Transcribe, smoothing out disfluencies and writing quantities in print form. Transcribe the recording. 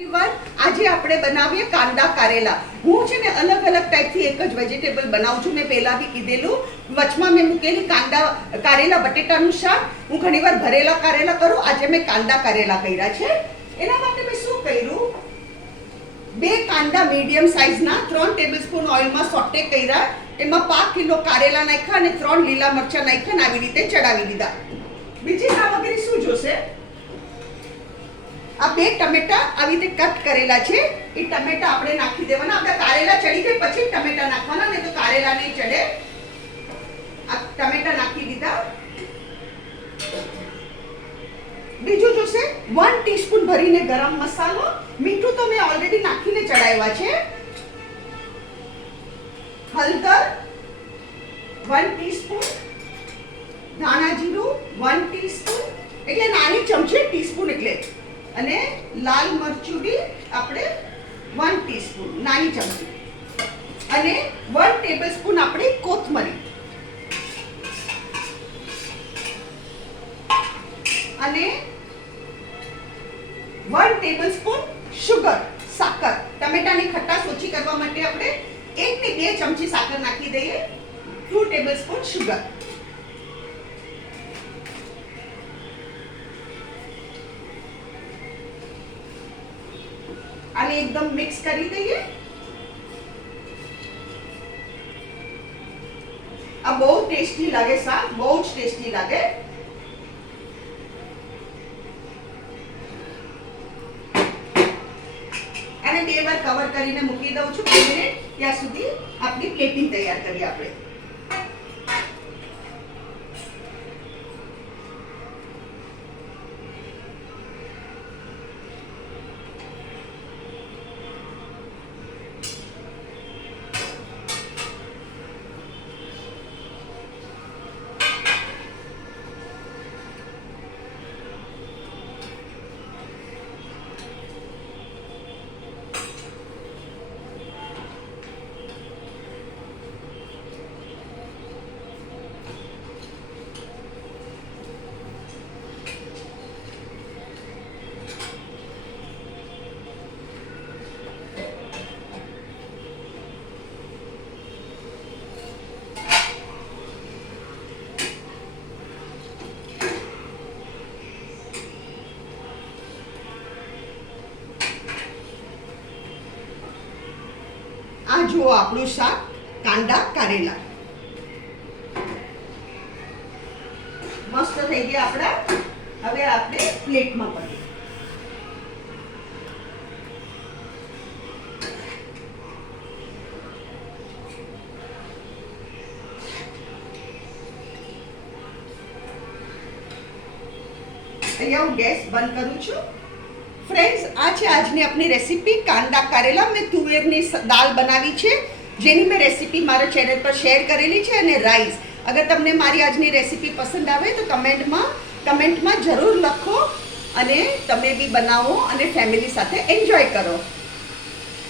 આજે આપણે બનાવીએ કાંદા કારેલા. હું છે ને અલગ અલગ ટાઈપથી એક જ વેજીટેબલ બનાવું છું. મેં પહેલા બી કીધેલું, વચમાં મેં મૂકેલી કાંદા કારેલા બટેટાનું શાક. હું ઘણીવાર ભરેલા કારેલા કરું. આજે મેં કાંદા કારેલા કર્યા છે. એના માટે મેં શું કર્યું, 2 કાંદા મીડિયમ સાઇઝના 3 ટેબલસ્પૂન ઓઇલમાં સોટે કર્યા. એમાં 5 કિલો કારેલા નાખ્યા અને 3 લીલા મરચાં નાખ્યા અને આવી રીતે ચડાવી દીધા. બીજી સામગ્રી શું જોશે? આ 2 ટમેટા આવી રીતે કટ કરેલા છે. એ ટમેટા આપણે નાખી દેવાના. આપણે કારેલા ચડી જાય પછી ટમેટા નાખવાના, નહીં તો કારેલા નહીં ચડે. આ ટમેટા નાખી દીધા. બીજું જોશે 1 ટીસ્પૂન ભરીને ગરમ મસાલો. મીઠું તો મેં ઓલરેડી નાખીને ચડાવ્યા છે. હળદર 1 ટીસ્પૂન, ધાણા જીરું 1 ટીસ્પૂન, એટલે નાની ચમચી ટીસ્પૂન એટલે, અને લાલ મરચું બી આપણે 1 ટીસ્પૂન નાની ચમચી, અને 1 ટેબલસ્પૂન આપણે કોથમરી, અને 1 ટેબલસ્પૂન શુગર સાકર. ટમેટાની ખટાશ ઓછી કરવા માટે આપણે 1 થી 2 ચમચી સાકર નાખી દઈએ. 2 ટેબલસ્પૂન શુગર. આને એકદમ મિક્સ કરી દઈએ. આ બહુ ટેસ્ટી લાગે શાક, બહુ જ ટેસ્ટી લાગે. અને 2 વાર કવર કરીને મૂકી દઉં છું 2 મિનિટ. ત્યાં સુધી આપણી પ્લેટિંગ તૈયાર કરીએ આપણે. આ જુઓ આપણું શાક કાંદા કારેલા મસ્ત થઈ ગયા આપણા. હવે આપણે પ્લેટમાં કરીએ. અહીંયા હું ગેસ બંધ કરું છું. ફ્રેન્ડ્સ, આ છે આજની આપણી રેસીપી કાંદા કારેલા. મેં તુવેરની દાળ બનાવી છે, જેની મેં રેસીપી મારા ચેનલ પર શેર કરેલી છે, અને રાઈસ. અગર તમને મારી આજની રેસીપી પસંદ આવે તો કમેન્ટમાં જરૂર લખો, અને તમે બી બનાવો અને ફેમિલી સાથે એન્જોય કરો.